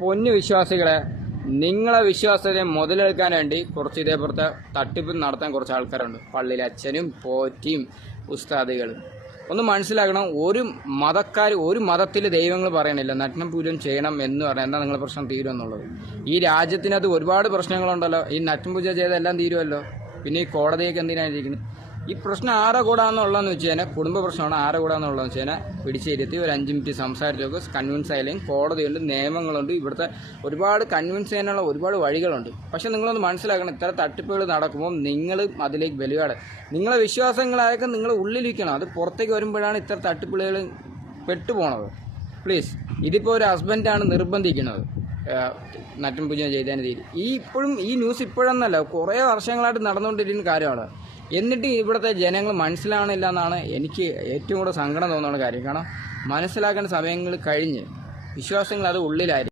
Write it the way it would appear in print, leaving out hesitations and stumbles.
പൊന്നു വിശ്വാസികളെ, നിങ്ങളെ വിശ്വാസത്തെ മുതലെടുക്കാൻ വേണ്ടി കുറച്ച് ഇതേപോലത്തെ തട്ടിപ്പ് നടത്താൻ കുറച്ച് ആൾക്കാരുണ്ട്. പള്ളിയിലെ അച്ഛനും പോറ്റിയും ഉസ്താദികളും ഒന്ന് മനസ്സിലാക്കണം. ഒരു മതത്തിൽ ദൈവങ്ങൾ പറയണില്ല നഗ്നം പൂജം ചെയ്യണം എന്ന് പറഞ്ഞാൽ എന്താ നിങ്ങളെ പ്രശ്നം തീരുമെന്നുള്ളത്. ഈ രാജ്യത്തിനകത്ത് ഒരുപാട് പ്രശ്നങ്ങളുണ്ടല്ലോ. ഈ നഗ്നം പൂജ ചെയ്തെല്ലാം തീരുമല്ലോ. പിന്നെ ഈ കോടതിയൊക്കെ എന്തിനായിരിക്കുന്നത്? ഈ പ്രശ്നം ആരെ കൂടാന്നുള്ളതെന്ന് വെച്ച് കഴിഞ്ഞാൽ കുടുംബ പ്രശ്നമാണ്. ആരെ കൂടാന്നുള്ളതെന്ന് വെച്ച് കഴിഞ്ഞാൽ പിടിച്ചിരുത്തി ഒരു 5 മിനിറ്റ് സംസാരിച്ച് നോക്കുക. കൺവിൻസ് ആയില്ലെങ്കിൽ കോടതിയുണ്ട്, നിയമങ്ങളുണ്ട്. ഇവിടുത്തെ ഒരുപാട് കൺവിൻസ് ചെയ്യാനുള്ള ഒരുപാട് വഴികളുണ്ട്. പക്ഷെ നിങ്ങളൊന്ന് മനസ്സിലാക്കണം, ഇത്തരം തട്ടിപ്പുകൾ നടക്കുമ്പോൾ നിങ്ങൾ അതിലേക്ക് ബലിയാട് നിങ്ങളെ വിശ്വാസങ്ങളായൊക്കെ നിങ്ങൾ ഉള്ളിലിരിക്കണം. അത് പുറത്തേക്ക് വരുമ്പോഴാണ് ഇത്തരം തട്ടിപ്പുകൾ പെട്ടുപോണത്. പ്ലീസ്, ഇതിപ്പോൾ ഒരു ഹസ്ബൻഡാണ് നിർബന്ധിക്കുന്നത് നഗ്നം പൂജ ചെയ്തതിന് തീരെ. ഇപ്പോഴും ഈ ന്യൂസ് ഇപ്പോഴൊന്നല്ല, കുറേ വർഷങ്ങളായിട്ട് നടന്നുകൊണ്ടിരിക്കുന്ന കാര്യമാണ്. എന്നിട്ട് ഇവിടുത്തെ ജനങ്ങൾ മനസ്സിലാവണില്ല എന്നാണ് എനിക്ക് ഏറ്റവും കൂടുതൽ സങ്കടം തോന്നുന്ന കാര്യം. കാരണം മനസ്സിലാക്കേണ്ട സമയങ്ങൾ കഴിഞ്ഞ് വിശ്വാസങ്ങൾ അത് ഉള്ളിലായിരിക്കും.